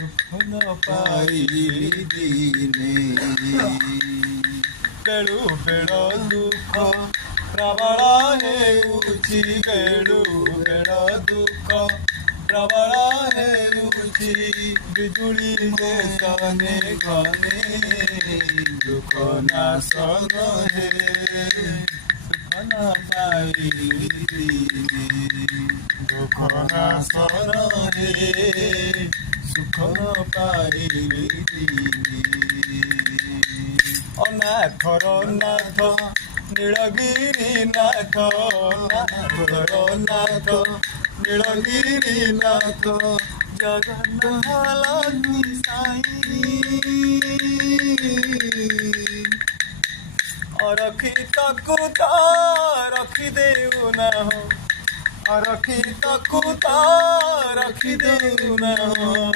ସୁଖ ନ ପାଇଲି ଦିନେ ବେଳୁ ବେଳ ଦୁଃଖ ପ୍ରବଳ ହେଉଛି ବେଳୁ ବେଳ ଦୁଃଖ ପ୍ରବଳ ହେଉଛି ବିଜୁଳି ଦେଶନେ ଘନେ ଦୁଃଖ ନାଶନ ହେ ସୁଖ ନ ପାଇଲି ଦୁଃଖ ନାଶନ ହେ ସୁଖ ନ ପାଇଲି ଅନାଥର ନାଥ ନୀଳଗିରି ନାଥ ନାଥର ନାଥ ନୀଳଗିରି ନାଥ ଜଗନ୍ନାଥ ଅରକ୍ଷିତକୁ ତ ରଖିଦେଉ ନାହଁ ଅରକ୍ଷିତକୁ ତ ରଖିଦେଉ ନାହଁ।